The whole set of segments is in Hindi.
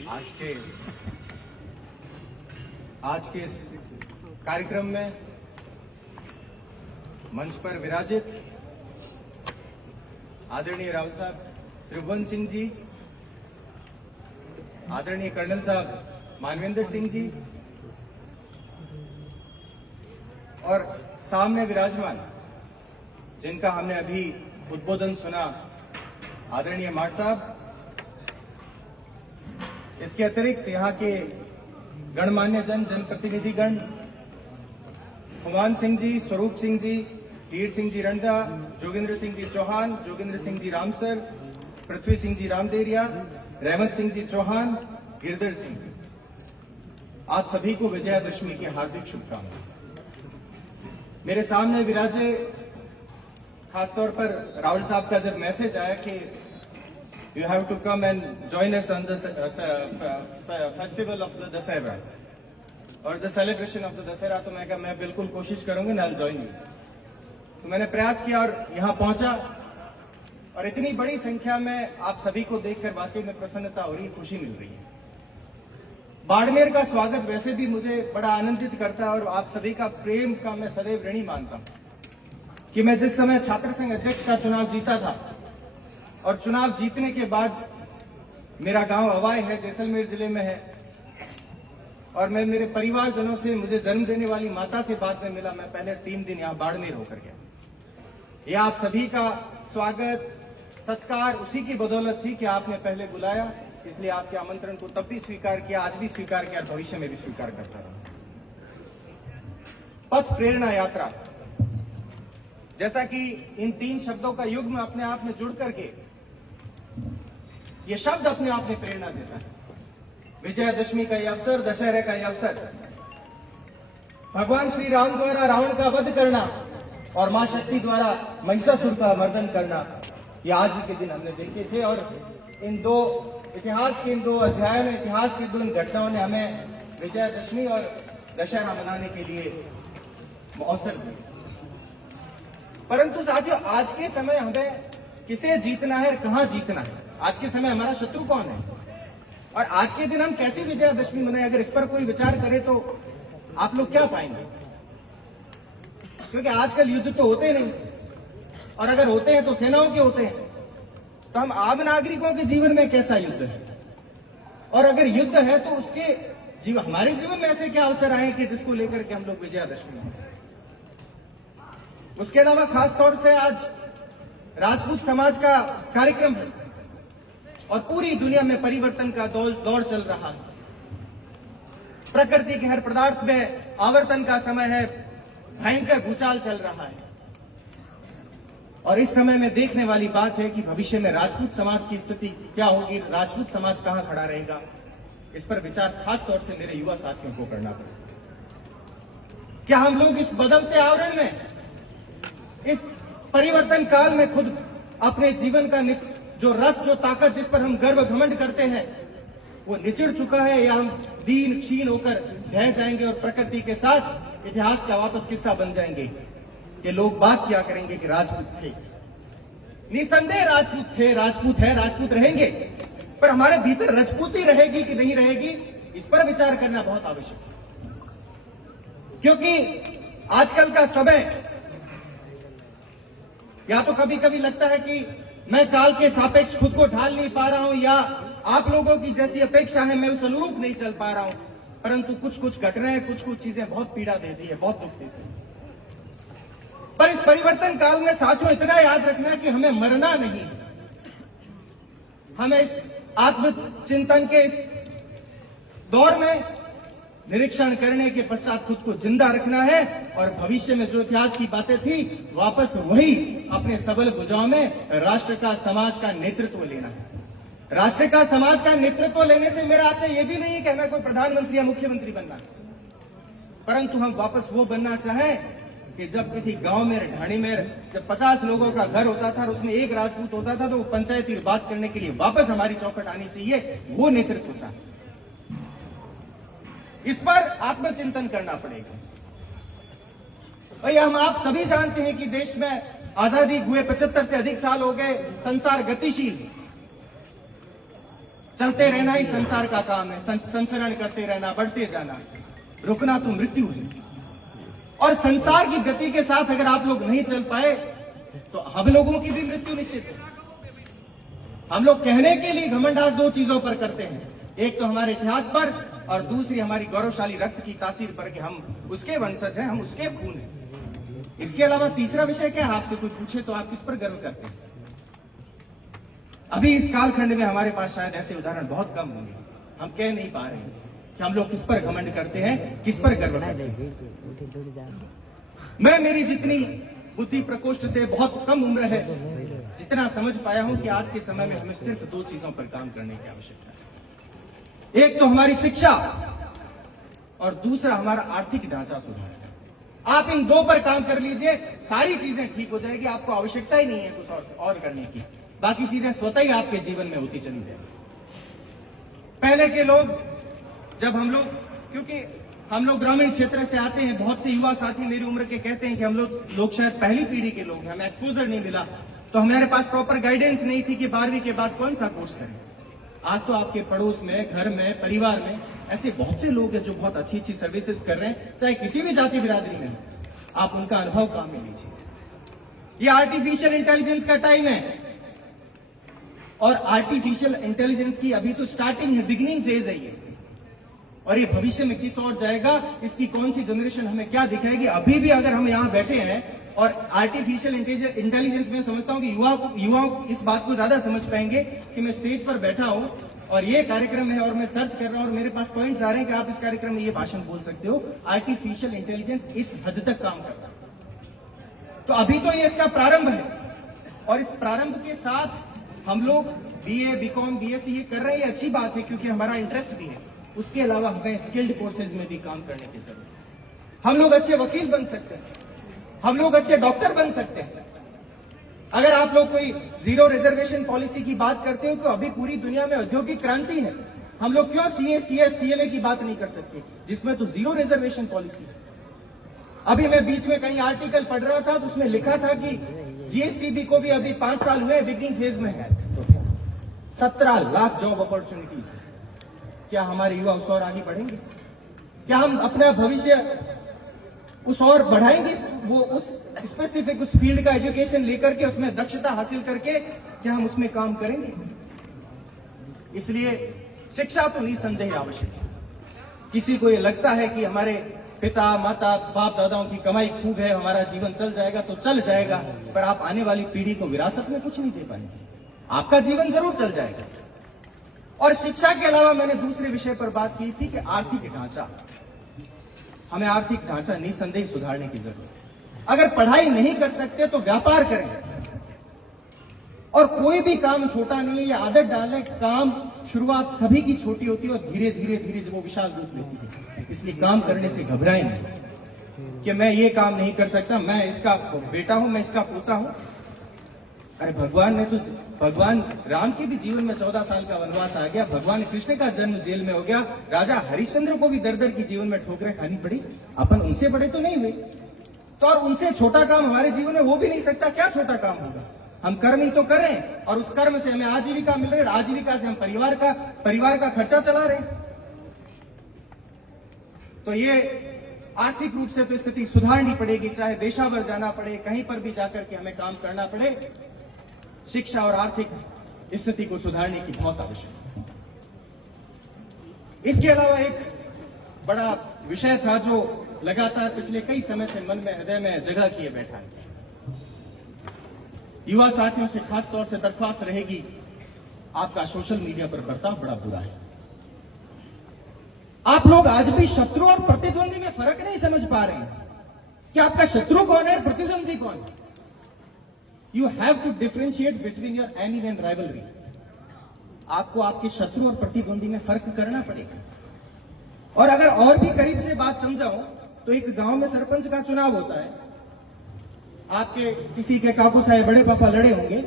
आज के इस कार्यक्रम में मंच पर विराजित आदरणीय राहुल साहब, त्रिभुवन सिंह जी, आदरणीय कर्नल साहब मानवेंद्र सिंह जी और सामने विराजमान जिनका हमने अभी उद्बोधन सुना, आदरणीय माट साहब, इसके अतिरिक्त यहाँ के गणमान्य जनप्रतिनिधिगण, हुमान सिंह जी, स्वरूप सिंह जी, वीर सिंह जी रंडा, जोगिंद्र सिंह जी चौहान, जोगिंद्र सिंह जी रामसर, पृथ्वी सिंह जी रामदेरिया, रहमत सिंह जी चौहान, गिरधर सिंह जी, आप सभी को विजयादशमी की हार्दिक शुभकामनाएं। मेरे सामने विराजे, खासतौर पर राहुल साहब का जब मैसेज आया कि you have to come and join us on the festival of the Dasara or the celebration of the Dasara, तो मैं कहा मैं बिल्कुल कोशिश करूंगा ना, ज्वाइन यू। तो मैंने प्रयास किया और यहाँ पहुंचा और इतनी बड़ी संख्या में आप सभी को देखकर वाकई में प्रसन्नता हो रही है, खुशी मिल रही है। बाड़मेर का स्वागत वैसे भी मुझे बड़ा आनंदित करता है और आप सभी का प्रेम का मैं सदैव ऋणी मानता हूं कि मैं जिस समय छात्र संघ अध्यक्ष का चुनाव जीता था और चुनाव जीतने के बाद मेरा गांव अवाय है, जैसलमेर जिले में है, और मैं मेरे परिवारजनों से, मुझे जन्म देने वाली माता से बाद में मिला। मैं पहले 3 दिन यहाँ बाड़मेर होकर गया। ये आप सभी का स्वागत सत्कार उसी की बदौलत थी कि आपने पहले बुलाया, इसलिए आपके आमंत्रण को तब भी स्वीकार किया, आज भी स्वीकार किया, भविष्य में भी स्वीकार करता रहूंगा। पथ प्रेरणा यात्रा, जैसा कि इन 3 शब्दों का युग्म अपने आप में जुड़ करके ये शब्द अपने आप में प्रेरणा देता है। विजयादशमी का यह अवसर, दशहरे का यह अवसर, भगवान श्री राम द्वारा रावण का वध करना और मां शक्ति द्वारा महिषासुर का मर्दन करना, ये आज ही के दिन हमने देखे थे। और इन 2 इतिहास के इन 2 अध्यायों में, इतिहास की 2 घटनाओं ने हमें विजयादशमी और दशहरा मनाने के लिए अवसर दिया। परंतु साथियों, आज के समय हमें किसे जीतना है, कहां जीतना है, आज के समय हमारा शत्रु कौन है और आज के दिन हम कैसे विजयादशमी मनाएं, अगर इस पर कोई विचार करे तो आप लोग क्या पाएंगे? क्योंकि आजकल युद्ध तो होते नहीं, और अगर होते हैं तो सेनाओं के होते हैं। तो हम आम नागरिकों के जीवन में कैसा युद्ध है, और अगर युद्ध है तो उसके हमारे जीवन में ऐसे क्या अवसर आए कि जिसको लेकर के हम लोग विजयादशमी मनाएं? उसके अलावा खास तौर से आज राजपूत समाज का कार्यक्रम है और पूरी दुनिया में परिवर्तन का दौर चल रहा है। प्रकृति के हर पदार्थ में आवर्तन का समय है, भयंकर भूचाल चल रहा है। और इस समय में देखने वाली बात है कि भविष्य में राजपूत समाज की स्थिति क्या होगी, राजपूत समाज कहां खड़ा रहेगा, इस पर विचार खास तौर से मेरे युवा साथियों को करना पड़ेगा। क्या हम लोग इस बदलते आवरण में, इस परिवर्तन काल में खुद अपने जीवन का जो रस, जो ताकत, जिस पर हम गर्व घमंड करते हैं, वो निचड़ चुका है, या हम दीन क्षीण होकर ढह जाएंगे और प्रकृति के साथ इतिहास का वापस किस्सा बन जाएंगे कि लोग बात क्या करेंगे कि राजपूत थे। निसंदेह राजपूत थे, राजपूत है, राजपूत रहेंगे, पर हमारे भीतर राजपूती रहेगी कि नहीं रहेगी, इस पर विचार करना बहुत आवश्यक है। क्योंकि आजकल का समय, या तो कभी कभी लगता है कि मैं काल के सापेक्ष खुद को ढाल नहीं पा रहा हूं, या आप लोगों की जैसी अपेक्षा है मैं उस अनुरूप नहीं चल पा रहा हूं, परंतु कुछ घटनाएं, कुछ चीजें बहुत पीड़ा देती है, बहुत दुख देती है। पर इस परिवर्तन काल में साथियों इतना याद रखना कि हमें मरना नहीं, हमें इस आत्मचिंतन के इस दौर में निरीक्षण करने के पश्चात खुद को जिंदा रखना है और भविष्य में जो इतिहास की बातें थी वापस वही अपने सबल भुजाओं में राष्ट्र का, समाज का नेतृत्व लेना है। राष्ट्र का, समाज का नेतृत्व लेने से मेरा आशय यह भी नहीं है कि हमें कोई प्रधानमंत्री या मुख्यमंत्री बनना, परंतु हम वापस वो बनना चाहें कि जब किसी गांव में, ढाणी में जब 50 लोगों का घर होता था और उसमें एक राजपूत होता था, तो वो पंचायती बात करने के लिए वापस हमारी चौखट आनी चाहिए, वो नेतृत्व चाहे। इस पर आत्मचिंतन करना पड़ेगा। भाई, हम आप सभी जानते हैं कि देश में आजादी हुए 75 से अधिक साल हो गए, संसार गतिशील, चलते रहना ही संसार का काम है, संसरण करते रहना, बढ़ते जाना, रुकना तो मृत्यु है। और संसार की गति के साथ अगर आप लोग नहीं चल पाए तो हम लोगों की भी मृत्यु निश्चित है। हम लोग कहने के लिए घमंड आज दो चीजों पर करते हैं, एक तो हमारे इतिहास पर और दूसरी हमारी गौरवशाली रक्त की तासीर पर कि हम उसके वंशज हैं, हम उसके खून हैं। इसके अलावा तीसरा विषय क्या है, आपसे कोई पूछे तो आप किस पर गर्व करते हैं? अभी इस कालखंड में हमारे पास शायद ऐसे उदाहरण बहुत कम होंगे, हम कह नहीं पा रहे हैं कि हम लोग किस पर घमंड करते हैं, किस पर गर्व करते हैं। मैं मेरी जितनी बुद्धि प्रकोष्ठ से बहुत कम उम्र है, जितना समझ पाया हूं कि आज के समय में हमें सिर्फ दो चीजों पर काम करने की आवश्यकता है, एक तो हमारी शिक्षा और दूसरा हमारा आर्थिक ढांचा सुधार। आप इन दो पर काम कर लीजिए, सारी चीजें ठीक हो जाएगी, आपको आवश्यकता ही नहीं है कुछ और करने की, बाकी चीजें स्वतः ही आपके जीवन में होती चली जाएगी। पहले के लोग, जब हम लोग, क्योंकि हम लोग ग्रामीण क्षेत्र से आते हैं, बहुत से युवा साथी मेरी उम्र के कहते हैं कि हम लोग शायद पहली पीढ़ी के लोग हैं, हमें एक्सपोजर नहीं मिला, तो हमारे पास प्रॉपर गाइडेंस नहीं थी कि 12वीं के बाद कौन सा कोर्स करें। आज तो आपके पड़ोस में, घर में, परिवार में ऐसे बहुत से लोग हैं जो बहुत अच्छी अच्छी सर्विसेज कर रहे हैं, चाहे किसी भी जाति बिरादरी में, आप उनका अनुभव काम में लीजिए। ये आर्टिफिशियल इंटेलिजेंस का टाइम है और आर्टिफिशियल इंटेलिजेंस की अभी तो स्टार्टिंग है, बिगिनिंग फेज है ये, और ये भविष्य में किस ओर जाएगा, इसकी कौन सी जनरेशन हमें क्या दिखाएगी। अभी भी अगर हम यहाँ बैठे हैं और आर्टिफिशियल इंटेलिजेंस में समझता हूं कि युवाओं इस बात को ज्यादा समझ पाएंगे कि मैं स्टेज पर बैठा हूं और ये कार्यक्रम है और मैं सर्च कर रहा हूं और मेरे पास पॉइंट्स आ रहे हैं कि आप इस कार्यक्रम में ये भाषण बोल सकते हो। आर्टिफिशियल इंटेलिजेंस इस हद तक काम करता है, तो अभी तो ये इसका प्रारंभ है और इस प्रारंभ के साथ हम लोग बीए, बीकॉम, बीएससी ये कर रहे हैं, ये अच्छी बात है क्योंकि हमारा इंटरेस्ट भी है। उसके अलावा हमें स्किल्ड कोर्सेज में भी काम करने की जरूरत है। हम लोग अच्छे वकील बन सकते हैं, हम लोग अच्छे डॉक्टर बन सकते हैं। अगर आप लोग कोई जीरो रिजर्वेशन पॉलिसी की बात करते हो तो अभी पूरी दुनिया में औद्योगिक क्रांति है, हम लोग क्यों सीए, सीएस, सीएमए की बात नहीं कर सकते जिसमें तो जीरो रिजर्वेशन पॉलिसी है। अभी मैं बीच में कहीं आर्टिकल पढ़ रहा था तो उसमें लिखा था कि जीएसटीबी को भी अभी 5 साल हुए, बिगिनिंग फेज में है, 17 लाख जॉब अपॉर्चुनिटीज है। क्या हमारे युवा उस और आगे बढ़ेंगे? क्या हम अपना भविष्य उस और बढ़ाएंगे? वो उस स्पेसिफिक उस फील्ड का एजुकेशन लेकर के उसमें दक्षता हासिल करके क्या हम उसमें काम करेंगे? इसलिए शिक्षा तो निसंदेह आवश्यक है। किसी को ये लगता है कि हमारे पिता, माता, बाप दादाओं की कमाई खूब है, हमारा जीवन चल जाएगा, तो चल जाएगा, पर आप आने वाली पीढ़ी को विरासत में कुछ नहीं दे पाएंगे। आपका जीवन जरूर चल जाएगा। और शिक्षा के अलावा मैंने दूसरे विषय पर बात की थी कि आर्थिक ढांचा, हमें आर्थिक ढांचा निसंदेह सुधारने की जरूरत है। अगर पढ़ाई नहीं कर सकते तो व्यापार करें, और कोई भी काम छोटा नहीं है, ये आदत डालें, काम शुरुआत सभी की छोटी होती है और धीरे धीरे धीरे जब वो विशाल रूप लेती है। इसलिए काम करने से घबराएं नहीं कि मैं ये काम नहीं कर सकता, मैं इसका बेटा हूं, मैं इसका पोता हूं। अरे भगवान राम के भी जीवन में 14 साल का वनवास आ गया, भगवान कृष्ण का जन्म जेल में हो गया, राजा हरिश्चंद्र को भी दर दर की जीवन में ठोकरें खानी पड़ी। अपन उनसे बड़े तो नहीं हुए, तो और उनसे छोटा काम हमारे जीवन में हो भी नहीं सकता। क्या छोटा काम होगा? हम कर्म ही तो कर रहे हैं और उस कर्म से हमें आजीविका मिल रही है, आजीविका से हम परिवार का खर्चा चला रहे हैं। तो ये आर्थिक रूप से तो स्थिति सुधारनी पड़ेगी, चाहे देशावर जाना पड़े, कहीं पर भी जाकर के हमें काम करना पड़े। शिक्षा और आर्थिक स्थिति को सुधारने की बहुत आवश्यकता है। इसके अलावा एक बड़ा विषय था जो लगातार पिछले कई समय से मन में, हृदय में जगह किए बैठा है। युवा साथियों से खास तौर से दरख्वास्त रहेगी, आपका सोशल मीडिया पर बर्ताव बड़ा बुरा है। आप लोग आज भी शत्रु और प्रतिद्वंदी में फर्क नहीं समझ पा रहे हैं कि आपका शत्रु कौन है और प्रतिद्वंदी कौन है। You have to differentiate between your enemy and rivalry. आपको आपके शत्रु और प्रतिद्वंदी में फर्क करना पड़ेगा। और अगर और भी करीब से बात समझाऊं तो एक गांव में सरपंच का चुनाव होता है, आपके किसी के काकू साहब, बड़े पापा लड़े होंगे,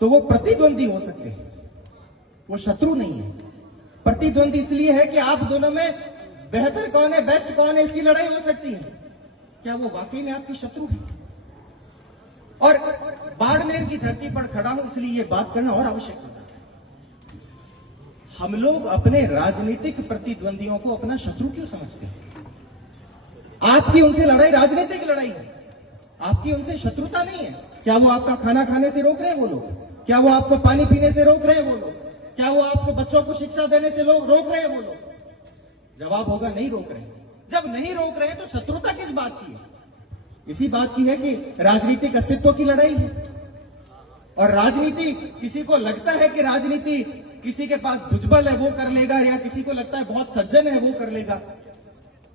तो वो प्रतिद्वंदी हो सकते हैं, वो शत्रु नहीं है। प्रतिद्वंदी इसलिए है कि आप दोनों में बेहतर कौन है, बेस्ट कौन है, इसकी लड़ाई हो सकती है। क्या वो वाकई में आपकी शत्रु है? और बाड़मेर की धरती पर खड़ा हूं इसलिए ये बात करना और आवश्यक होता है। हम लोग अपने राजनीतिक प्रतिद्वंदियों को अपना शत्रु क्यों समझते हैं? आपकी उनसे लड़ाई राजनीतिक लड़ाई है, आपकी उनसे शत्रुता नहीं है। क्या वो आपका खाना खाने से रोक रहे हैं वो लोग? क्या वो आपको पानी पीने से रोक रहे हैं वो लोग? क्या वो आपको बच्चों को शिक्षा देने से लोग रोक रहे हैं वो लोग? जवाब होगा नहीं रोक रहे। जब नहीं रोक रहे तो शत्रुता किस बात की है? इसी बात की है कि राजनीतिक अस्तित्व की लड़ाई है। और राजनीति, किसी को लगता है कि राजनीति किसी के पास भुजबल है वो कर लेगा, या किसी को लगता है बहुत सज्जन है वो कर लेगा।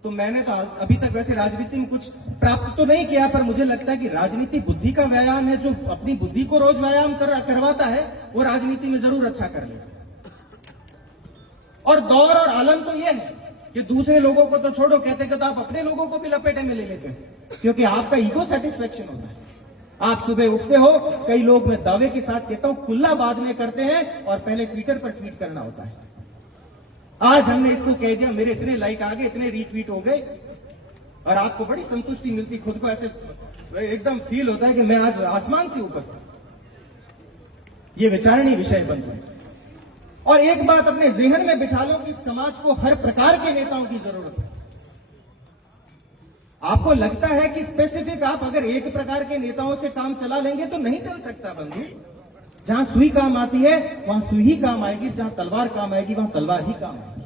तो मैंने तो अभी तक वैसे राजनीति में कुछ प्राप्त तो नहीं किया, पर मुझे लगता है कि राजनीति बुद्धि का व्यायाम है। जो अपनी बुद्धि को रोज व्यायाम करवाता है वो राजनीति में जरूर अच्छा कर लेगा। और दौर और आलम तो ये है कि दूसरे लोगों को तो छोड़ो, कहते तो आप अपने लोगों को भी लपेटे में ले लेते हो, क्योंकि आपका ईगो सेटिस्फेक्शन होता है। आप सुबह उठते हो, कई लोग, मैं दावे के साथ कहता हूं, कुल्ला बाद में करते हैं और पहले ट्विटर पर ट्वीट करना होता है। आज हमने इसको कह दिया, मेरे इतने लाइक आ गए, इतने रीट्वीट हो गए, और आपको बड़ी संतुष्टि मिलती, खुद को ऐसे एकदम फील होता है कि मैं आज आसमान से ऊपर था। ये विचारणीय विषय बन गए। और एक बात अपने जहन में बिठा लो कि समाज को हर प्रकार के नेताओं की जरूरत है। आपको लगता है कि स्पेसिफिक आप अगर एक प्रकार के नेताओं से काम चला लेंगे तो नहीं चल सकता बंधु। जहां सुई काम आती है वहां सुई ही काम आएगी, जहां तलवार काम आएगी वहां तलवार ही काम आएगी।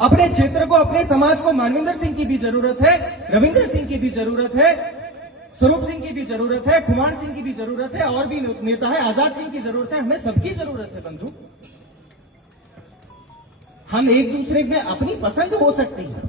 अपने क्षेत्र को, अपने समाज को मानविंदर सिंह की भी जरूरत है, रविंद्र सिंह की भी जरूरत है, स्वरूप सिंह की भी जरूरत है, कुमार सिंह की भी जरूरत है, और भी नेता है, आजाद सिंह की जरूरत है। हमें सबकी जरूरत है बंधु। हम एक दूसरे में अपनी पसंद हो सकती है,